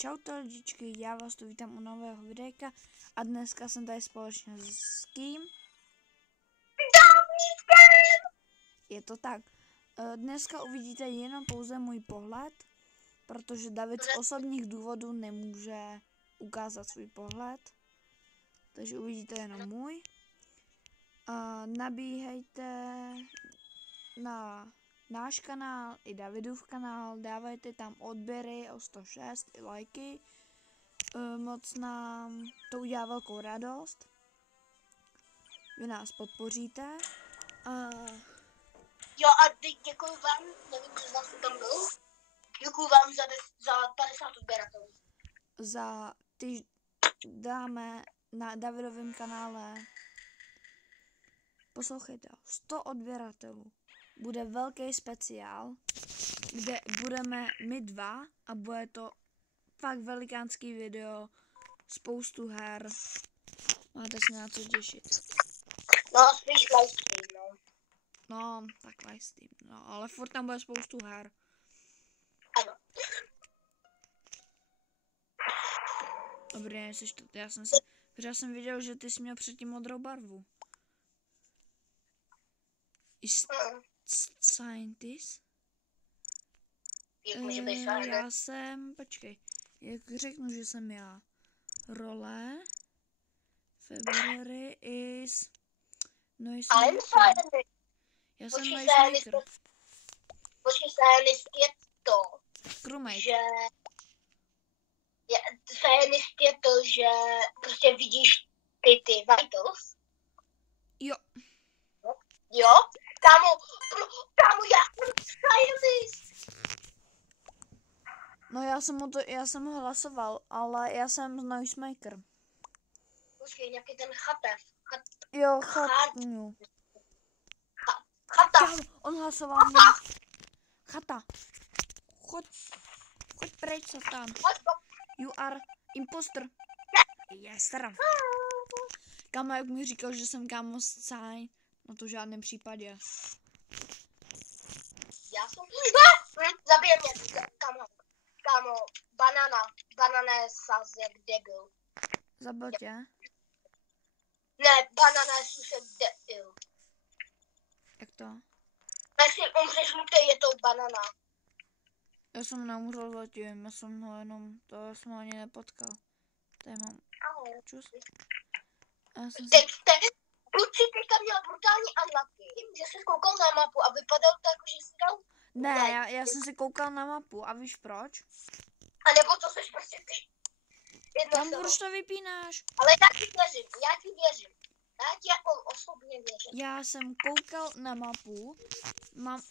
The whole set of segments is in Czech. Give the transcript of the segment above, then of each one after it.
Čaute lidičky, já vás tu vítám u nového videjka a dneska jsem tady společně s kým? Je to tak. Dneska uvidíte jenom pouze můj pohled, protože David z osobních důvodů nemůže ukázat svůj pohled. Takže uvidíte jenom můj. Nabíhejte na náš kanál i Davidův kanál, dávajte tam odběry o 106 i lajky. Moc nám to udělá velkou radost. Vy nás podpoříte. Jo a děkuji vám, nevím, kdo z vás tam byl. Děkuji vám za 50 odběratelů. Ty dáme na Davidovém kanále, poslouchejte, 100 odběratelů. Bude velký speciál, kde budeme my dva a bude to fakt velikánský video, spoustu her. Máte se na co těšit. No, spíš livestream, no. No, tak livestream, no, ale furt tam bude spoustu her. Ano. Dobrý, nejseš to, já jsem viděl, že ty jsi měl předtím modrou barvu. Scientist? Já jsem, počkej, jak řeknu, že jsem já. Role, February is, noise maker. Já jsem noise maker. Počkej, scientist je to, Crewmate. že scientist je to, že prostě vidíš ty vitals. Jo. Jo? Kámo, já jsem scientist. No já jsem ho hlasoval, ale já jsem noisemaker. Počkej, nějaký ten chatev. Jo, chatňu. Chata. On hlasoval mě. Chata. Choď pryč, satan. You are imposter. Yes, teda. Kámo, jak mi říkal, že jsem kámo scáj, no to v žádném případě. Já jsem... Zabije mě, kámo, banana je saz jak debil. Zabil tě? Ne, banana je sus jak debil. Jak to? Jestli umřeš žlutej, je to banana. Já jsem neumřel zatím, já jsem ho ani nepotkal. Tady mám čus. Kluci teďka měl brutální unlucky, že jsi koukal na mapu a vypadalo to jako, že jsi dal... Ne, já jsem si koukal na mapu a víš proč? A nebo to seš prostě ty. Tam proč to vypínáš? Ale já ti věřím. Já ti jako osobně věřím. Já jsem koukal na mapu, mám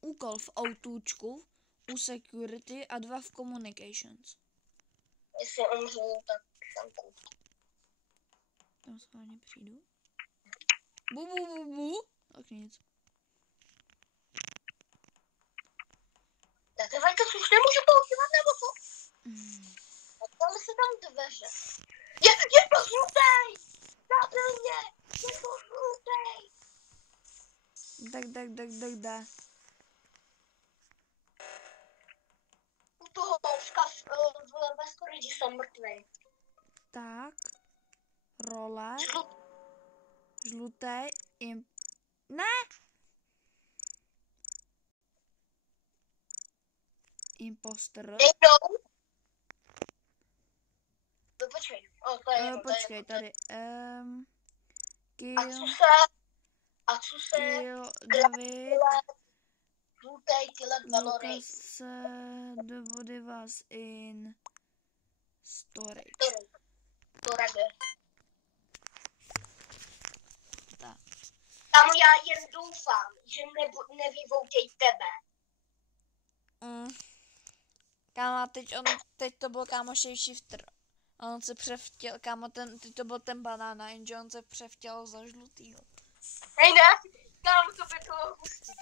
úkol v autůčku, u security a 2 v communications. Jestli umřu, tak tam koukám. Tam schválně přijdu. Bu. Tak nic. Tak to už nemůžu používat, nebo co? Otvářely se tam dveře. Je to žlutej! Zabil mě! Je to žlutej! Tak. U toho ve storage jsem mrtvej. Tak. Role. Žlutej. Ne! Imposter. Nejdou? No počkej. Počkej, tady. Kill. Kill David. Žlutej, killer, Valory. Lucas, the body was in storage. Tak. Tam já jen doufám, že nevyvoutěj tebe. Kámo, teď to byl kámo shifter. On se převtěl, kámo, teď to byl ten banána, jenže on se převtěl za žlutýho. Hej ne, kámo, to by bylo hustý.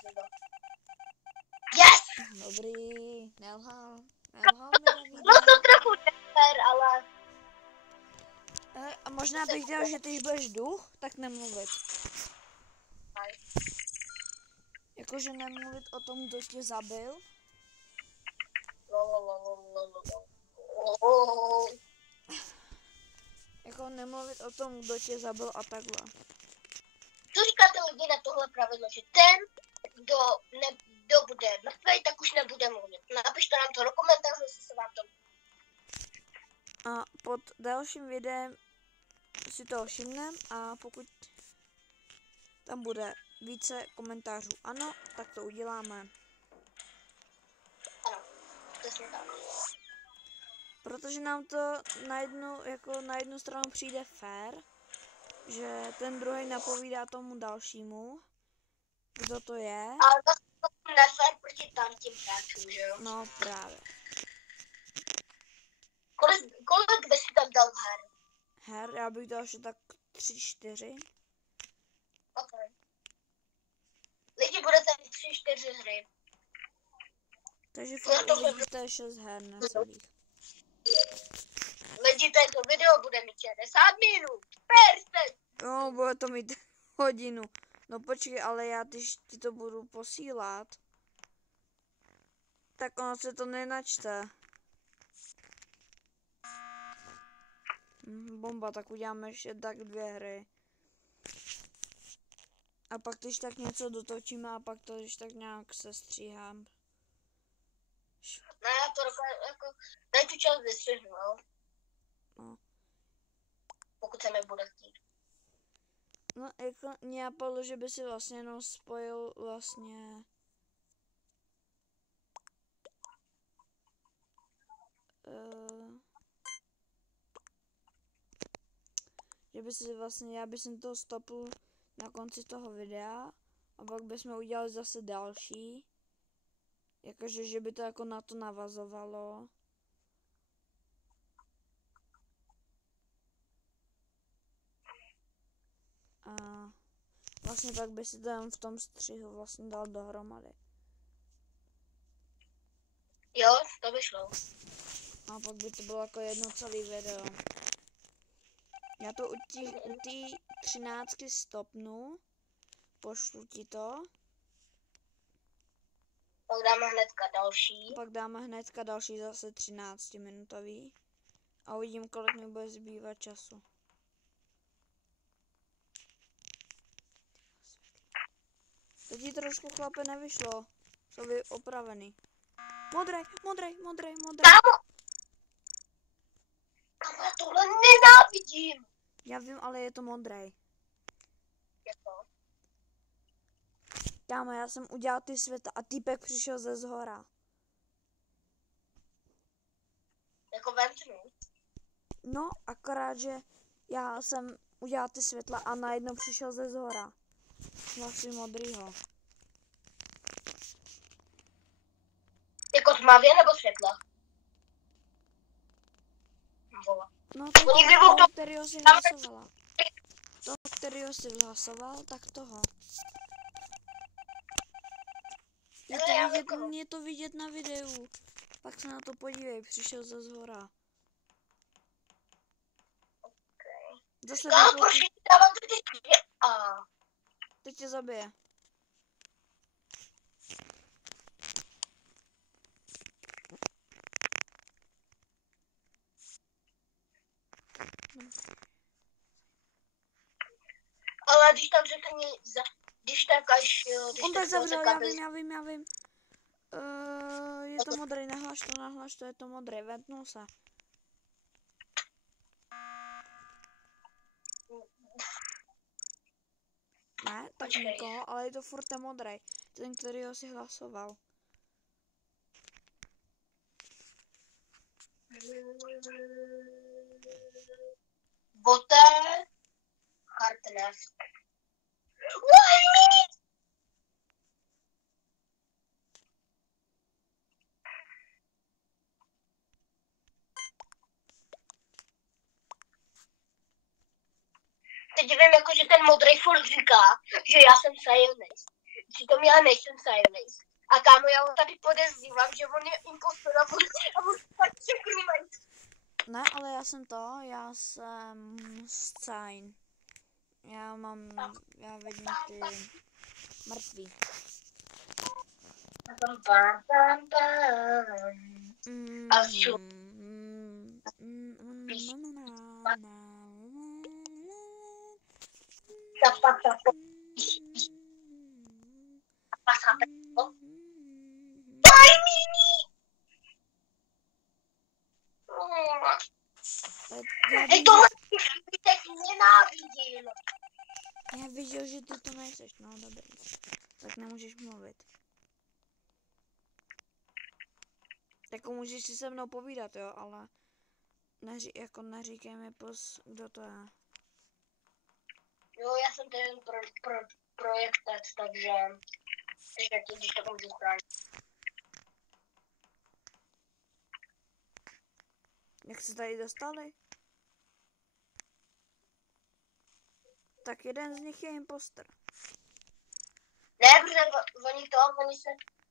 Yes! Dobrý, nelhal mi David. No to trochu nefér, ale... A možná bych dělal, že ty budeš duch, tak nemluvit. Jakože nemluvit o tom, kdo tě zabil. nemluvit o tom, kdo tě zabil a takhle. Co říkáte lidi na tohle pravidlo, že ten, kdo bude mrtvý, tak už nebude mluvit. Napište nám to do komentářů, jestli se vám to... A pod dalším videem si toho všimnem a pokud tam bude více komentářů ano, tak to uděláme. Ano, přesně tak. Protože nám to na jednu stranu přijde fair, že ten druhý napovídá tomu dalšímu, kdo to je. Ale to nefér proti tím hráčům, že jo? No právě. Kolik bys si tam dal her? Her, já bych dal ještě tak 3-4. Ok. Lidi, budete 3-4 hry. Takže fakt uvidíte 6 her necelých. Lidi, tento video bude mít 60 minut. Perfekt. No, bude to mít hodinu. No počkej, ale já když ti to budu posílat, tak ono se to nenačte. Bomba, tak uděláme ještě tak 2 hry. A pak když tak něco dotočíme a pak to když tak nějak sestříhám. Ne, já to dokážu, jako, daj tu čas vystřihnu, jo? No. Pokud se mi bude chtít. No, jako mě napadlo, že by si vlastně jenom spojil vlastně... že by si vlastně, já bych to stopl na konci toho videa a pak bychom udělali zase další. Jakože, že by to jako na to navazovalo. A vlastně pak by si to jen v tom střihu vlastně dal dohromady. Jo, to by šlo. A pak by to bylo jako jedno celý video. Já to u té 13 stopnu, pošlu ti to. Pak dáme hnedka další. Pak dáme hnedka další zase 13 minutový. A uvidím, kolik mi bude zbývat času. To ti trošku, chlape, nevyšlo. Jsou opravený. Modrej. Kámo, já tohle nenávidím. Já vím, ale je to modrej. Je to? Kámo, já jsem udělal ty světa a týpek přišel ze zhora. Jako ventru. No, akorát, že já jsem udělal ty světla a najednou přišel ze zhora. Našli modrýho. Jako tmavě nebo světla? No, toho, kterýho si hlasovala. Toho, kterýho si hlasoval, tak toho. Je to vidět na videu. Pak se na to podívej, přišel ze zhora. Zase teď tě zabije. Ale když tak řekni, když tak až... On tak zavřel, já vím. Je to modrý, nahlaš to, je to modrý, ventnul se. Ne, tak nikoho, ale je to furt ten modrý, ten, kterýho si hlasoval. Boté Hartness. Why me? Teď vím, jako, že ten modrý furt říká, že já jsem silný. Přitom já nejsem silný. A kámo, já ho tady podezřívám, že on je impostor a on tak všechny mají. Ne, ale já jsem Stein. Já vidím ty mrtví. A Hej, tohle bych teď nenávidím. Já viděl, že ty to nejseš, no dobrý. Tak nemůžeš mluvit. Jako můžeš si se mnou povídat, jo, ale jako neříkej mi kdo to je. Jo, já jsem ten projektec, takže když to můžu správně. Jak se tady dostali? Tak jeden z nich je imposter. Ne, protože oni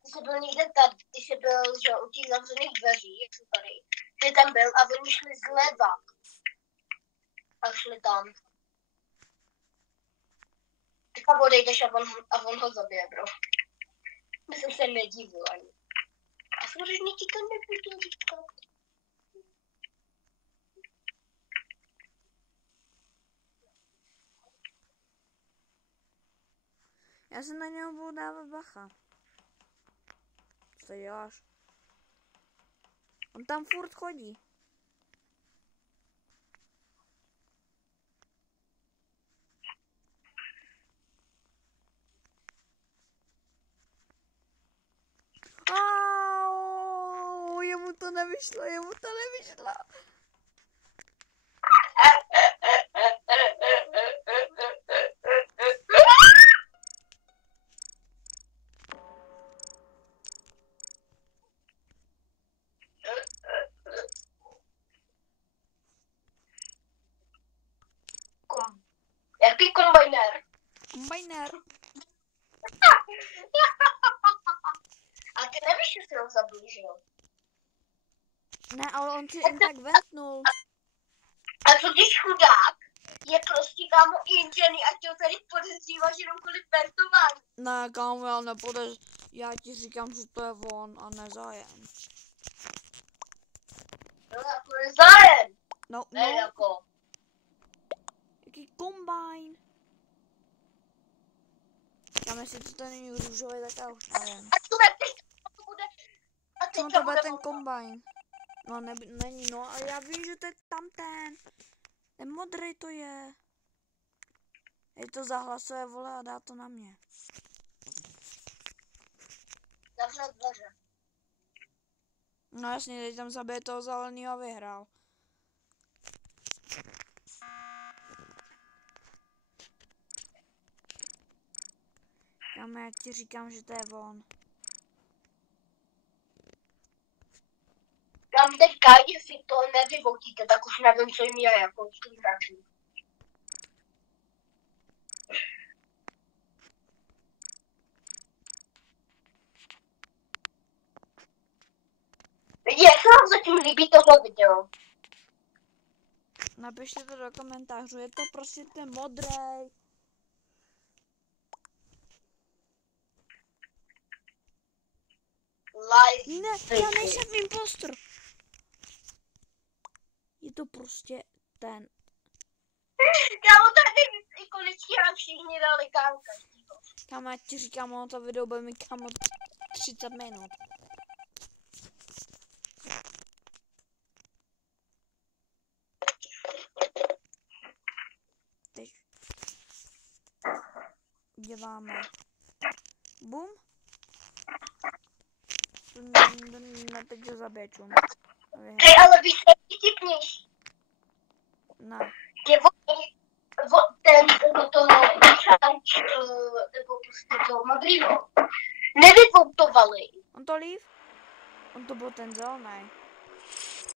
se byl někde tady, ty jsi byl, že u těch zavřených dveří, jak jsou tady, ty tam byl a oni šli zleva. A šli tam. Teďka odejdeš a on ho zabije, bro. My jsem se nedivil ani. A samozřejmě ti to nebudu říkat. Já se na něho budu dávat bacha. Co děláš? On tam furt chodí. Jemu to nevyšlo. Jaký kombajner? Kombajner. A ty nevíš, že jsi ho zablížil. Ne, ale on si jen tak ventnul. A co když chudák je prostě kámo inženýr a tě tady podezříváš jenom kvůli pentování. Ne, kámo, já ti říkám, že to je on a nezájem. No, jako nezájem. No. Ne, jako. Jaký kombajn? Kam jestli to není růžový, tak já už nevím. A to bude... A teď to bude ten kombajn. No není, no a já vím, že to je tam ten modrý to je. Je to zahlasuje, vole, a dá to na mě. Zavřel dveře. No jasně, teď tam zabije toho zeleného a vyhrál. Já ti říkám, že to je on. Tam teďka, jestli to nevyvoutíte, tak už nevím, co jim je, jako s tím hračím. Jak se vám zatím líbí tohle video? Napište to do komentářů, je to prostě ten modrý. Like. Ne, já nejsem impostor. Je to prostě ten. Kámo, tady ikoničky nám všichni dali, kámo, každýho. Kámo, já ti říkám, ono to video bude mít kámo 30 minut. Teď děláme bum. Na teď ho zaběču. Hej, ale víš, co je vtipnější? Ne. Ten toho nebo prostě toho modrýho nevyvoutovali. On to lív? On to byl ten zelený.